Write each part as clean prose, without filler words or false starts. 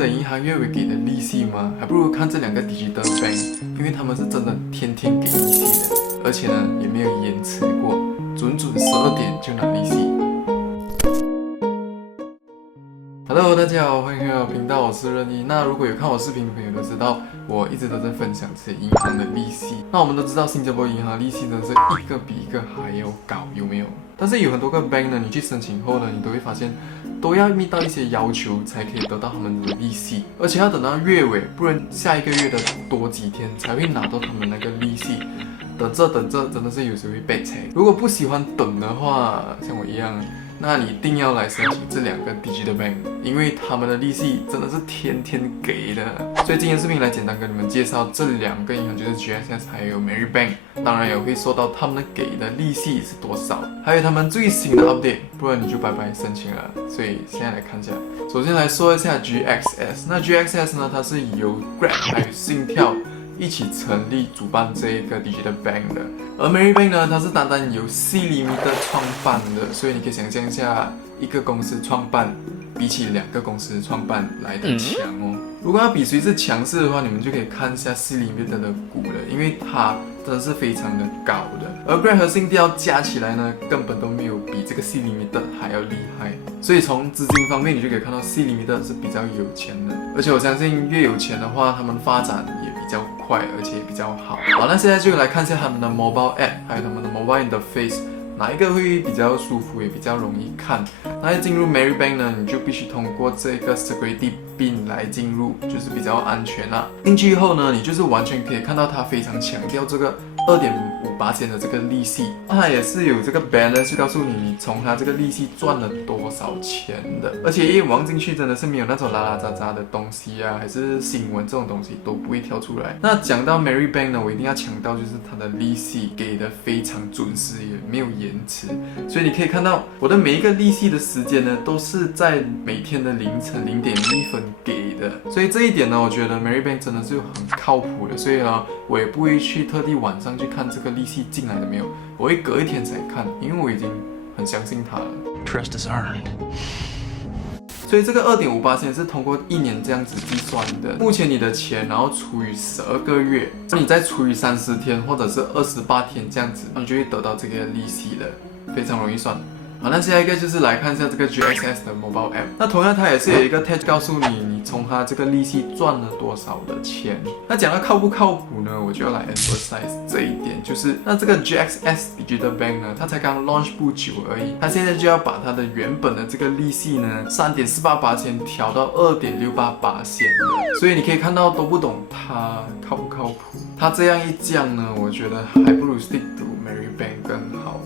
的银行月尾给的利息吗？还不如看这2个 digital bank， 因为他们是真的天天给利息的，而且呢也没有延迟过，准12点就拿利息。Hello， 大家好，欢迎回到我频道，我是任意。那如果有看我视频的朋友都知道，我一直都在分享这些银行的利息。那我们都知道，新加坡银行利息呢是一个比一个还要高，有没有？但是有很多个 bank 呢，你去申请后呢，你都会发现都要密到一些要求才可以得到他们的利息，而且要等到月尾，不然下一个月的多几天才会拿到他们那个利息。等着，真的是有时候会被催。如果不喜欢等的话，像我一样，那你一定要来申请这2个 digital bank， 因为他们的利息真的是天天给的。所以今天视频来简单跟你们介绍这2个银行，就是 GXS 还有 Marybank， 当然也会说到他们给的利息是多少，还有他们最新的 update， 不然你就拜拜申请了。所以现在来看一下，首先来说一下 GXS， 那 GXS 呢，它是由 Grab 还有信跳一起成立主办这一个 digital bank 的，而 Marybank 呢，它是单单由 C-Limited 创办的，所以你可以想象一下，一个公司创办比起2个公司创办来的强哦。如果要比谁是强势的话，你们就可以看一下 C-Limited 的股了，因为它真的是非常的高的，而 Grab 和信调加起来呢，根本都没有比这个 C-Limited 还要厉害。所以从资金方面，你就可以看到 C-Limited 是比较有钱的，而且我相信越有钱的话，他们发展也比较快，而且也比较好。好，那现在就来看一下他们的 mobile app， 还有他们的 mobile interface， 哪一个会比较舒服，也比较容易看。那要进入 Marybank 呢，你就必须通过这个 security pin 来进入，就是比较安全啦。进去以后呢，你就是完全可以看到它非常强调这个2.5% 的这个利息，它也是有这个 balance 告诉你从它这个利息赚了多少钱的，而且一眼望进去真的是没有那种拉拉杂杂的东西啊，还是新闻这种东西都不会跳出来。那讲到 Marybank 呢，我一定要强调就是它的利息给的非常准时，也没有延迟，所以你可以看到我的每一个利息的时间呢，都是在每天的凌晨0.1分给的，所以这一点呢，我觉得 Marybank 真的是很靠谱的，所以呢，我也不会去特地晚上去看这个利息进来了没有，我会隔一天才看，因为我已经很相信它了。Trust is earned。所以这个2.5% 是通过1年这样子计算的。目前你的钱，然后除以12个月，那你再除以30天或者是28天这样子，你就会得到这个利息了，非常容易算。好，那下一个就是来看一下这个 GXS 的 mobile app。那同样它也是有一个 tag 告诉你，你从它这个利息赚了多少的钱。那讲到靠不靠谱呢，我就要来 emphasize 这一点，就是那这个 GXS Digital Bank 呢，它才刚 launch 不久而已，它现在就要把它的原本的这个利息呢3.48%调到2.68%了。所以你可以看到都不懂它靠不靠谱。它这样一降呢，我觉得还不如 stick to Marybank 更好。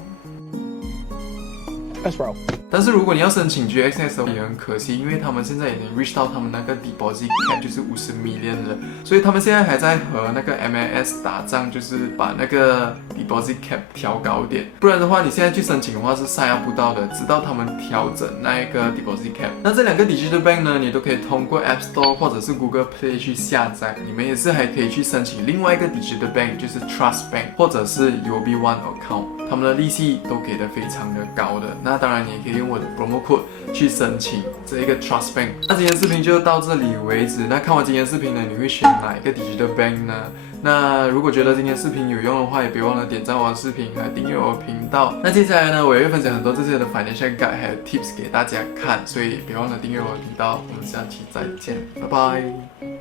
但是如果你要申请 GXS 也很可惜，因为他们现在已经 reach 到他们那个 deposit cap 就是50 million 了，所以他们现在还在和那个 MAS 打仗，就是把那个 deposit cap 调高点，不然的话你现在去申请的话是 sign up 不到的，直到他们调整那一个 deposit cap。那这2个 digital bank 呢，你都可以通过 App Store 或者是 Google Play 去下载，你们也是还可以去申请另外一个 digital bank， 就是 Trust Bank 或者是 UOB One Account， 他们的利息都给的非常的高的。那当然你也可以用我的 promo code 去申请这一个 Trust Bank。那今天视频就到这里为止。那看完今天视频呢，你会选哪一个 digital bank 呢？那如果觉得今天视频有用的话，也别忘了点赞我的视频，还订阅我的频道。那接下来呢，我也会分享很多这些的 financial guide 还有 tips 给大家看，所以别忘了订阅我的频道。我们下期再见，拜拜。